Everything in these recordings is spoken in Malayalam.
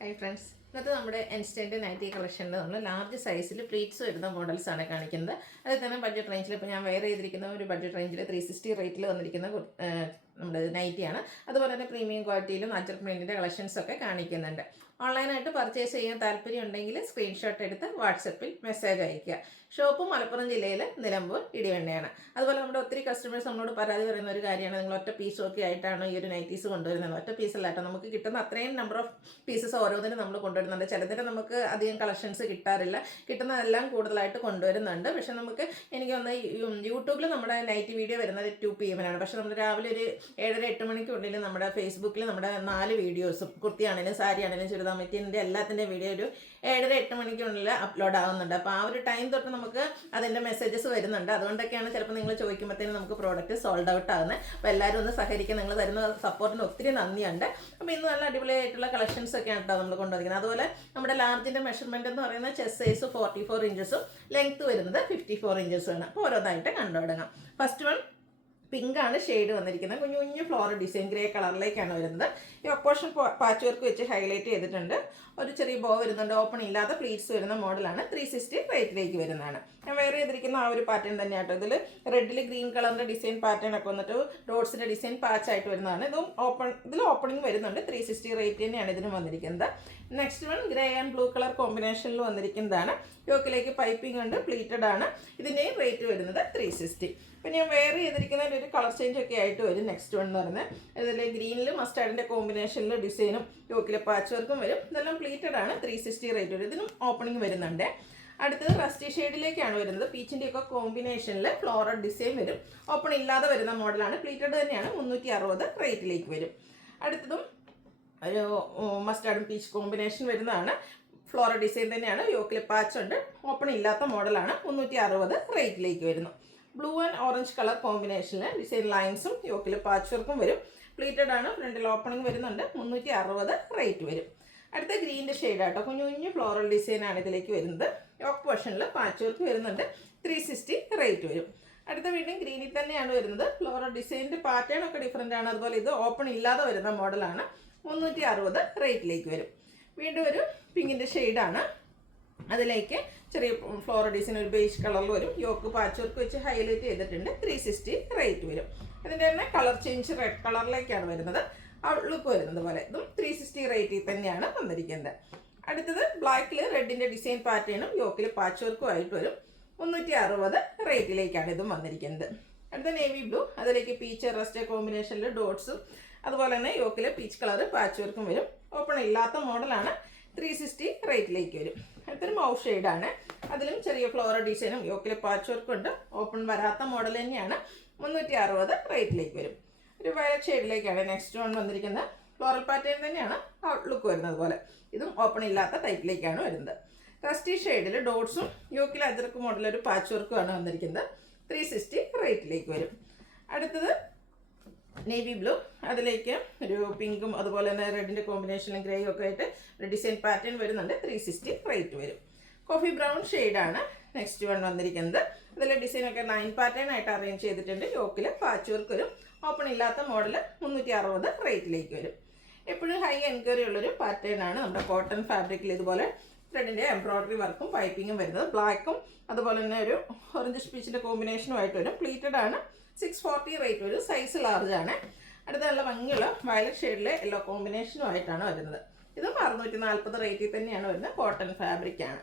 ഹായ് ഫ്രണ്ട്സ്, ഇന്നത്തെ നമ്മുടെ ഇൻസ്റ്റൻറ്റ് നൈറ്റി കളക്ഷനിൽ നമ്മൾ ലാർജ് സൈസിൽ പ്ലീറ്റ്സ് വരുന്ന മോഡൽസാണ് കാണിക്കുന്നത്. അതിൽ തന്നെ ബഡ്ജറ്റ് റേഞ്ചിൽ ഇപ്പോൾ ഞാൻ വെയർ ചെയ്തിരിക്കുന്ന ഒരു ബഡ്ജറ്റ് റേഞ്ചിൽ 360 റേറ്റിൽ വന്നിരിക്കുന്ന നമ്മുടെ നൈറ്റിയാണ്. അതുപോലെ തന്നെ പ്രീമിയം ക്വാളിറ്റിയിലും നാച്ചുറൽ പ്രിൻറ്റിൻ്റെ കളക്ഷൻസൊക്കെ കാണിക്കുന്നുണ്ട്. ഓൺലൈനായിട്ട് പർച്ചേസ് ചെയ്യാൻ താല്പര്യം ഉണ്ടെങ്കിൽ സ്ക്രീൻഷോട്ട് എടുത്ത് വാട്സപ്പിൽ മെസ്സേജ് അയയ്ക്കുക. ഷോപ്പ് മലപ്പുറം ജില്ലയിൽ നിലമ്പൂർ ഇടിവണ്ണയാണ്. അതുപോലെ നമ്മുടെ ഒത്തിരി കസ്റ്റമേഴ്സ് നമ്മളോട് പരാതി പറയുന്ന ഒരു കാര്യമാണ്, നിങ്ങൾ ഒറ്റ പീസ് ഒക്കെ ആയിട്ടാണ് ഈ ഒരു നൈറ്റീസ് കൊണ്ടുവരുന്നത്. ഒറ്റ പീസല്ലാട്ടോ, നമുക്ക് കിട്ടുന്ന അത്രയും നമ്പർ ഓഫ് പീസസ് ഓരോന്നിനും നമ്മൾ കൊണ്ടുവരുന്നുണ്ട്. ചിലതിന് നമുക്ക് അധികം കളക്ഷൻസ് കിട്ടാറില്ല, കിട്ടുന്നതെല്ലാം കൂടുതലായിട്ട് കൊണ്ടുവരുന്നുണ്ട്. പക്ഷേ നമുക്ക് എനിക്ക് ഒന്ന് യൂട്യൂബിൽ നമ്മുടെ നൈറ്റ് വീഡിയോ വരുന്നത് 2 PM പക്ഷേ നമ്മൾ രാവിലെ ഒരു 7-8 മണിക്കുള്ളിൽ നമ്മുടെ ഫേസ്ബുക്കിൽ നമ്മുടെ 4 വീഡിയോസും കുർത്തിയാണെങ്കിലും സാരി ആണെങ്കിലും ചുരിദാർ മെറ്റീരിയലിൻ്റെ എല്ലാത്തിൻ്റെ വീഡിയോ ഒരു 7-8 മണിക്കുള്ളിൽ അപ്ലോഡ് ആവുന്നുണ്ട്. അപ്പോൾ ആ ഒരു ടൈം തൊട്ട് നമുക്ക് അതിൻ്റെ മെസ്സേജസ് വരുന്നുണ്ട്. അതുകൊണ്ടൊക്കെയാണ് ചിലപ്പോൾ നിങ്ങൾ ചോദിക്കുമ്പോഴത്തേനും നമുക്ക് പ്രോഡക്റ്റ് സോൾഡ് ഔട്ട് ആകുന്നത്. അപ്പോൾ എല്ലാവരും ഒന്ന് സഹകരിക്കുക, നിങ്ങൾ തരുന്ന സപ്പോർട്ടിന് ഒത്തിരി നന്ദിയുണ്ട്. അപ്പോൾ ഇന്ന് നല്ല അടിപൊളിയായിട്ടുള്ള കളക്ഷൻസ് ഒക്കെയാണ് കേട്ടോ നമ്മൾ കൊണ്ടുവന്നിരിക്കുന്നത്. അതുപോലെ നമ്മുടെ ലാർജിൻ്റെ മെഷർമെൻറ്റ് എന്ന് പറയുന്നത് ചെസ്റ്റ് സൈസ് 44 ഇഞ്ചസും ലെങ്ത്ത് വരുന്നത് 54 ഇഞ്ചസുമാണ്. അപ്പോൾ ഓരോന്നായിട്ട് കണ്ടു തുടങ്ങാം. ഫസ്റ്റ് വൺ പിങ്കാണ് ഷെയ്ഡ് വന്നിരിക്കുന്നത്. കുഞ്ഞു കുഞ്ഞു ഫ്ലോറൽ ഡിസൈൻ ഗ്രേ കളറിലേക്കാണ് വരുന്നത്. ഈ ഒപ്പോഷൻ പാച്ച് വർക്ക് വെച്ച് ഹൈലൈറ്റ് ചെയ്തിട്ടുണ്ട്. ഒരു ചെറിയ ബോ വരുന്നുണ്ട്. ഓപ്പൺ ഇല്ലാത്ത പ്ലീറ്റ്സ് വരുന്ന മോഡലാണ്. 360 റേറ്റിലേക്ക് വരുന്നതാണ്. ഞാൻ വേറെ ചെയ്തിരിക്കുന്ന ആ ഒരു പാറ്റേൺ തന്നെയാട്ടോ. ഇതിൽ റെഡിൽ ഗ്രീൻ കളറിൻ്റെ ഡിസൈൻ പാറ്റേൺ ഒക്കെ വന്നിട്ട് ഡോട്ട്സിൻ്റെ ഡിസൈൻ പാച്ചായിട്ട് വരുന്നതാണ്. ഇതിൽ ഓപ്പണിംഗ് വരുന്നുണ്ട്. 360 റേറ്റ് തന്നെയാണ് ഇതിനും വന്നിരിക്കുന്നത്. Next one grey and blue colour കോമ്പിനേഷനിൽ വന്നിരിക്കുന്നതാണ്. യോക്കിലേക്ക് പൈപ്പിംഗ് ഉണ്ട്, പ്ലീറ്റഡ് ആണ്. ഇതിൻ്റെയും റേറ്റ് വരുന്നത് 360. പിന്നെ ഞാൻ വേറെ ചെയ്തിരിക്കുന്ന ഒരു കളർ ചേഞ്ച് ഒക്കെ ആയിട്ട് വരും. നെക്സ്റ്റ് വൺ എന്ന് പറയുന്നത് ഇതിൽ ഗ്രീനിൽ മസ്റ്റാർഡിൻ്റെ കോമ്പിനേഷനിൽ ഡിസൈനും യോക്കിൽ പാച്ച് വർക്കും വരും. ഇതെല്ലാം പ്ലീറ്റഡ് ആണ്. 360 റേറ്റ് വരും. ഇതിനും ഓപ്പണിംഗ് വരുന്നുണ്ട്. അടുത്തത് റസ്റ്റി ഷെയ്ഡിലേക്കാണ് വരുന്നത്. പീച്ചിൻ്റെയൊക്കെ കോമ്പിനേഷനിൽ ഫ്ലോറൽ ഡിസൈൻ വരും. ഓപ്പൺ ഇല്ലാതെ വരുന്ന മോഡലാണ്. പ്ലീറ്റഡ് തന്നെയാണ്. 360 റേറ്റിലേക്ക് വരും. അടുത്തതും ഒരു മസ്റ്റാർഡും പീച്ച് കോമ്പിനേഷൻ വരുന്നതാണ്. ഫ്ലോറൽ ഡിസൈൻ തന്നെയാണ്. യോക്കിൽ പാച്ച് ഉണ്ട്. ഓപ്പൺ ഇല്ലാത്ത മോഡലാണ്. 360 റേറ്റിലേക്ക് വരുന്നു. ബ്ലൂ ആൻഡ് ഓറഞ്ച് കളർ കോമ്പിനേഷനിൽ ഡിസൈൻ ലൈൻസും യോക്കിൽ പാച്ച് വർക്കും വരും. പ്ലീറ്റഡ് ആണ്. ഫ്രണ്ടിൽ ഓപ്പണിംഗ് വരുന്നുണ്ട്. 360 റേറ്റ് വരും. അടുത്ത ഗ്രീൻ്റെ ഷെയ്ഡാട്ടോ. കുഞ്ഞു കുഞ്ഞു ഫ്ലോറൽ ഡിസൈനാണ് ഇതിലേക്ക് വരുന്നത്. യോക്ക് പോർഷനിൽ പാച്ച് വർക്ക് വരുന്നുണ്ട്. 360 റേറ്റ് വരും. അടുത്ത വീണ്ടും ഗ്രീനിൽ തന്നെയാണ് വരുന്നത്. ഫ്ലോറൽ ഡിസൈനിൻ്റെ പാറ്റേൺ ഒക്കെ ഡിഫറെൻ്റ് ആണ്. അതുപോലെ ഇത് ഓപ്പൺ ഇല്ലാതെ വരുന്ന മോഡലാണ്. 360 റേറ്റിലേക്ക് വരും. വീണ്ടും ഒരു പിങ്കിൻ്റെ ഷെയ്ഡാണ്. അതിലേക്ക് ചെറിയ ഫ്ലോറൽ ഡിസൈൻ ഒരു ബേജ് കളറിൽ വരും. യോക്ക് പാച്ച് വർക്ക് വെച്ച് ഹൈലൈറ്റ് ചെയ്തിട്ടുണ്ട്. 360 റേറ്റ് വരും. ഇതിൻ്റെ തന്നെ കളർ ചേഞ്ച് റെഡ് കളറിലേക്കാണ് വരുന്നത്. ലുക്ക് വരുന്നത് പോലെ ഇതും 360 റേറ്റിൽ തന്നെയാണ് വന്നിരിക്കുന്നത്. അടുത്തത് ബ്ലാക്കിൽ റെഡിൻ്റെ ഡിസൈൻ പാറ്റേണും യോക്കിൽ പാച്ച് വർക്കും ആയിട്ട് വരും. 360 റേറ്റിലേക്കാണ് ഇതും വന്നിരിക്കുന്നത്. അടുത്ത നേവി ബ്ലൂ, അതിലേക്ക് പീച്ച് റസ്റ്റ് കോമ്പിനേഷനിൽ ഡോട്ട്സും അതുപോലെ തന്നെ യോക്കിൽ പീച്ച് കളർ പാച്ച് വർക്കും വരും. ഓപ്പൺ ഇല്ലാത്ത മോഡലാണ്. 360 റേറ്റിലേക്ക് വരും. അടുത്തൊരു മൗസ് ഷെയ്ഡാണ്. അതിലും ചെറിയ ഫ്ലോറൽ ഡിസൈനും യോക്കിൽ പാച്ച് വർക്കും ഉണ്ട്. ഓപ്പൺ വരാത്ത മോഡൽ തന്നെയാണ്. 360 റേറ്റിലേക്ക് വരും. ഒരു വയലറ്റ് ഷെയ്ഡിലേക്കാണ് നെക്സ്റ്റ് വൺ വന്നിരിക്കുന്നത്. ഫ്ലോറൽ പാറ്റേൺ തന്നെയാണ് ഔട്ട്ലുക്ക് വരുന്നത് പോലെ. ഇതും ഓപ്പൺ ഇല്ലാത്ത ടൈപ്പിലേക്കാണ് വരുന്നത്. റസ്റ്റി ഷെയ്ഡിൽ ഡോട്ട്സും യോക്കിൽ അജർക്ക് മോഡൽ ഒരു പാച്ച് വർക്കുമാണ് വന്നിരിക്കുന്നത്. 360 റേറ്റിലേക്ക് വരും. അടുത്തത് നേവി ബ്ലൂ, അതിലേക്ക് ഒരു പിങ്കും അതുപോലെ തന്നെ റെഡിൻ്റെ കോമ്പിനേഷനും ഗ്രേയും ഒക്കെ ആയിട്ട് ഒരു ഡിസൈൻ പാറ്റേൺ വരുന്നുണ്ട്. 360 റേറ്റ് വരും. കോഫി ബ്രൗൺ ഷെയ്ഡാണ് നെക്സ്റ്റ് വൺ വന്നിരിക്കുന്നത്. അതിൽ ഡിസൈനൊക്കെ ലൈൻ പാറ്റേൺ ആയിട്ട് അറേഞ്ച് ചെയ്തിട്ടുണ്ട്. യോക്കിൽ പാച്ച് വർക്ക് വരും. ഓപ്പൺ ഇല്ലാത്ത മോഡൽ 360 റേറ്റിലേക്ക് വരും. എപ്പോഴും ഹൈ എൻക്വയറി ഉള്ളൊരു പാറ്റേൺ ആണ്. നമ്മുടെ കോട്ടൺ ഫാബ്രിക്കിൽ ഇതുപോലെ ത്രെഡിൻ്റെ എംബ്രോയ്ഡറി വർക്കും പൈപ്പിങ്ങും വരുന്നത്. ബ്ലാക്കും അതുപോലെ തന്നെ ഒരു ഓറഞ്ച് പീച്ചിൻ്റെ കോമ്പിനേഷനുമായിട്ട് വരും. പ്ലീറ്റഡ് ആണ്. 640 റേറ്റ് വരും. സൈസ് ലാർജ് ആണ്. അടുത്ത നല്ല ഭംഗിയുള്ള വയലറ്റ് ഷെയ്ഡിലെ യെല്ലോ കോമ്പിനേഷനുമായിട്ടാണ് വരുന്നത്. ഇതും 640 റേറ്റിൽ തന്നെയാണ് വരുന്നത്. കോട്ടൺ ഫാബ്രിക് ആണ്.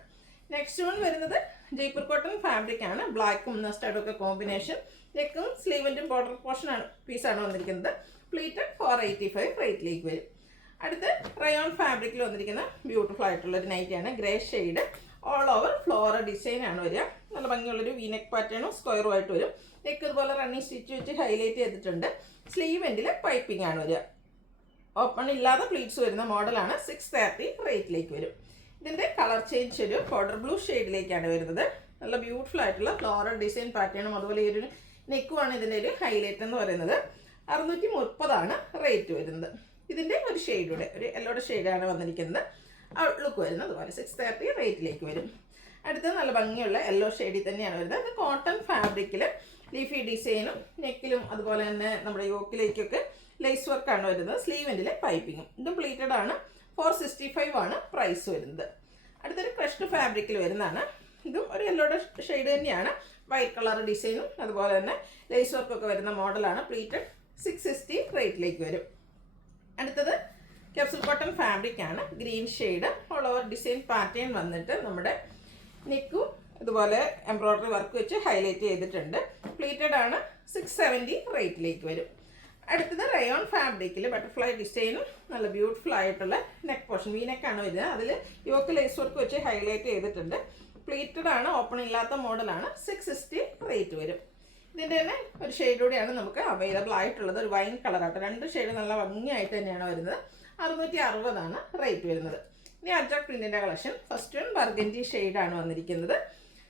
നെക്സ്റ്റ് വൺ വരുന്നത് ജയ്പൂർ കോട്ടൺ ഫാബ്രിക് ആണ്. ബ്ലാക്കും മസ്റ്റാർഡും ഒക്കെ കോമ്പിനേഷൻ. നെക്കും സ്ലീവിൻ്റെയും ബോർഡർ പോർഷനാണ് പീസാണ് വന്നിരിക്കുന്നത്. പ്ലീറ്റഡ് 485 റേറ്റിലേക്ക് വരും. അടുത്ത് റയോൺ ഫാബ്രിക്കിൽ വന്നിരിക്കുന്ന ബ്യൂട്ടിഫുൾ ആയിട്ടുള്ളൊരു നൈറ്റിയാണ്. Grey shade. All over floral ഡിസൈനാണ് വരിക. നല്ല ഭംഗിയുള്ളൊരു വീനെക്ക് പാറ്റേണും സ്ക്വയറും ആയിട്ട് വരും. നെക്ക് ഇതുപോലെ റണ്ണിങ് സ്റ്റിച്ച് വെച്ച് ഹൈലൈറ്റ് ചെയ്തിട്ടുണ്ട്. സ്ലീവ് എൻഡിൽ പൈപ്പിംഗ് ആണ് വരിക. ഓപ്പൺ ഇല്ലാതെ പ്ലീറ്റ്സ് വരുന്ന മോഡലാണ്. 630 റേറ്റിലേക്ക് വരും. ഇതിൻ്റെ കളർ ചേഞ്ച് ഒരു പൗഡർ ബ്ലൂ ഷെയ്ഡിലേക്കാണ് വരുന്നത്. നല്ല ബ്യൂട്ടിഫുൾ ആയിട്ടുള്ള ഫ്ലോറൽ ഡിസൈൻ പാറ്റേണും അതുപോലെ ഈ ഒരു നെക്കുമാണ് ഇതിൻ്റെ ഒരു ഹൈലൈറ്റ് എന്ന് പറയുന്നത്. 630 റേറ്റ് വരുന്നത്. ഇതിൻ്റെ ഒരു ഷെയ്ഡൂടെ ഒരു യെല്ലോയുടെ ഷെയ്ഡാണ് വന്നിരിക്കുന്നത്. ഔട്ട്ലുക്ക് വരുന്നത് അതുപോലെ 630 റേറ്റിലേക്ക് വരും. അടുത്തത് നല്ല ഭംഗിയുള്ള യെല്ലോ ഷെയ്ഡിൽ തന്നെയാണ് വരുന്നത്. അത് കോട്ടൺ ഫാബ്രിക്കിൽ ലീഫി ഡിസൈനും നെക്കിലും അതുപോലെ തന്നെ നമ്മുടെ യോക്കിലേക്കൊക്കെ ലേസ് വർക്കാണ് വരുന്നത്. സ്ലീവിൻ്റെ പൈപ്പിങ്ങും ഇതും പ്ലീറ്റഡ് ആണ്. 465 ആണ് പ്രൈസ് വരുന്നത്. അടുത്തൊരു ക്രഷ്ഡ് ഫാബ്രിക്കിൽ വരുന്നതാണ്. ഇതും ഒരു യെല്ലോയുടെ ഷെയ്ഡ് തന്നെയാണ്. വൈറ്റ് കളർ ഡിസൈനും അതുപോലെ തന്നെ ലേസ് വർക്കൊക്കെ വരുന്ന മോഡലാണ്. പ്ലീറ്റഡ് 660 റേറ്റിലേക്ക് വരും. അടുത്തത് ക്യാപ്സൂൾ കോട്ടൺ ഫാബ്രിക് ആണ്. Green shade all over design pattern വന്നിട്ട് നമ്മുടെ നെക്കും ഇതുപോലെ എംബ്രോയ്ഡറി വർക്ക് വെച്ച് ഹൈലൈറ്റ് ചെയ്തിട്ടുണ്ട്. പ്ലീറ്റഡ് ആണ്. 670 റേറ്റിലേക്ക് വരും. അടുത്തത് റയോൺ ഫാബ്രിക്കിൽ ബട്ടർഫ്ലൈ ഡിസൈനും നല്ല ബ്യൂട്ടിഫുൾ ആയിട്ടുള്ള നെക്ക് പോർഷൻ വി നെക്കാണ് വരുന്നത്. അതിൽ യോക്ക് ലേസ് വർക്ക് വെച്ച് ഹൈലൈറ്റ് ചെയ്തിട്ടുണ്ട്. പ്ലീറ്റഡ് ആണ്. ഓപ്പൺ ഇല്ലാത്ത മോഡലാണ്. 660 റേറ്റ് വരും. ഇതിൻ്റെ തന്നെ ഒരു ഷെയ്ഡ് കൂടിയാണ് നമുക്ക് അവൈലബിൾ ആയിട്ടുള്ളത്. ഒരു വൈൻ കളറായിട്ട് 2 ഷെയ്ഡ് നല്ല ഭംഗിയായിട്ട് തന്നെയാണ് വരുന്നത്. 660 ആണ് റേറ്റ് വരുന്നത്. ഇനി അജ്രക് പ്രിന്റിൻ്റെ കളക്ഷൻ. ഫസ്റ്റ് വൺ ബർഗൻഡി ഷെയ്ഡാണ് വന്നിരിക്കുന്നത്.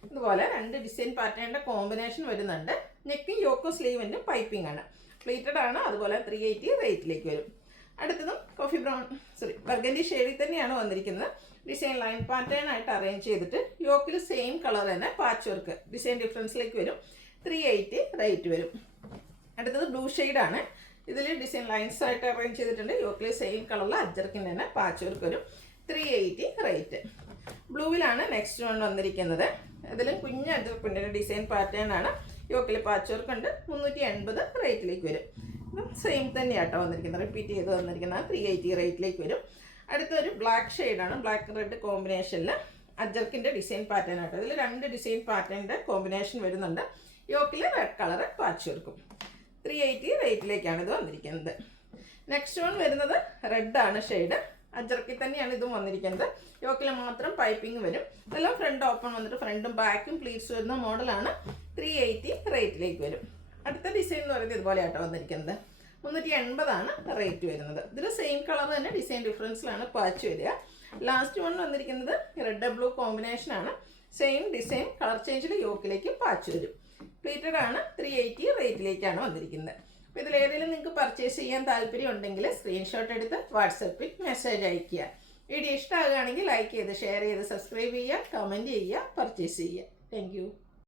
ഇതുപോലെ 2 ഡിസൈൻ പാറ്റേണിൻ്റെ കോമ്പിനേഷൻ വരുന്നുണ്ട്. നെക്കും യോക്കും സ്ലീവിൻ്റെ പൈപ്പിംഗ് ആണ്. പ്ലീറ്റഡ് ആണ്. അതുപോലെ 380 റേറ്റിലേക്ക് വരും. അടുത്തതും ബർഗൻഡി ഷെയ്ഡിൽ തന്നെയാണ് വന്നിരിക്കുന്നത്. ഡിസൈൻ ലൈൻ പാറ്റേൺ ആയിട്ട് അറേഞ്ച് ചെയ്തിട്ട് യോക്കിൽ സെയിം കളർ തന്നെ പാച്ച് വർക്ക് ഡിസൈൻ ഡിഫറൻസിലേക്ക് വരും. 380 റേറ്റ് വരും. അടുത്തത് ബ്ലൂ ഷെയ്ഡാണ്. ഇതിൽ ഡിസൈൻ ലൈൻസ് ആയിട്ട് അറേഞ്ച് ചെയ്തിട്ടുണ്ട്. യോക്കിൽ സെയിം കളറിൽ അജ്രക്കിൻ്റെ തന്നെ പാച്ച് വർക്ക് വരും. 380 റേറ്റ്. ബ്ലൂവിലാണ് നെക്സ്റ്റ് വൺ വന്നിരിക്കുന്നത്. ഇതിൽ കുഞ്ഞ് അജ്രക് പ്രിന്റിൻ്റെ ഡിസൈൻ പാറ്റേൺ ആണ്. യോക്കിൽ പാച്ച് വർക്ക് ഉണ്ട്. 380 റേറ്റിലേക്ക് വരും. സെയിം തന്നെയാട്ടോ വന്നിരിക്കുന്നത്. റിപ്പീറ്റ് ചെയ്ത് വന്നിരിക്കുന്നത് 380 റേറ്റിലേക്ക് വരും. അടുത്തൊരു ബ്ലാക്ക് ഷെയ്ഡാണ്. ബ്ലാക്ക് റെഡ് കോമ്പിനേഷനിൽ അജ്രക്കിൻ്റെ ഡിസൈൻ പാറ്റേൺ ആട്ടോ. ഇതിൽ 2 ഡിസൈൻ പാറ്റേണിൻ്റെ കോമ്പിനേഷൻ വരുന്നുണ്ട്. യോക്കിൽ റെഡ് കളർ പാച്ച് വർക്കും. 380 റേറ്റിലേക്കാണ് ഇത് വന്നിരിക്കുന്നത്. നെക്സ്റ്റ് വൺ വരുന്നത് റെഡാണ് ഷെയ്ഡ്. അജ്രക്കിൽ തന്നെയാണ് ഇതും വന്നിരിക്കുന്നത്. യോക്കിൽ മാത്രം പൈപ്പിംഗ് വരും. ഇതെല്ലാം ഫ്രണ്ട് ഓപ്പൺ വന്നിട്ട് ഫ്രണ്ടും ബാക്കും പ്ലീറ്റ്സ് വരുന്ന മോഡലാണ്. 380 റേറ്റിലേക്ക് വരും. അടുത്ത ഡിസൈൻ എന്ന് പറയുന്നത് ഇതുപോലെ ആട്ടോ വന്നിരിക്കുന്നത്. 380 ആണ് റേറ്റ് വരുന്നത്. ഇതിൽ സെയിം കളർ തന്നെ ഡിസൈൻ ഡിഫറൻസിലാണ് പാച്ച് വരിക. ലാസ്റ്റ് വൺ വന്നിരിക്കുന്നത് റെഡ് ബ്ലൂ കോമ്പിനേഷനാണ്. സെയിം ഡിസൈൻ കളർ ചേഞ്ചിൽ യോക്കിലേക്ക് പാച്ച് വരും. പ്ലീറ്റഡ് ആണ്. 380 റേറ്റിലേക്കാണ് വന്നിരിക്കുന്നത്. അപ്പോൾ ഇതിലേതെങ്കിലും നിങ്ങൾക്ക് പർച്ചേസ് ചെയ്യാൻ താല്പര്യം ഉണ്ടെങ്കിൽ സ്ക്രീൻഷോട്ട് എടുത്ത് വാട്സപ്പിൽ മെസ്സേജ് അയയ്ക്കുക. വീഡിയോ ഇഷ്ടമാകുകയാണെങ്കിൽ ലൈക്ക് ചെയ്ത് ഷെയർ ചെയ്ത് സബ്സ്ക്രൈബ് ചെയ്യുക, കമൻറ്റ് ചെയ്യുക, പർച്ചേസ് ചെയ്യുക. താങ്ക്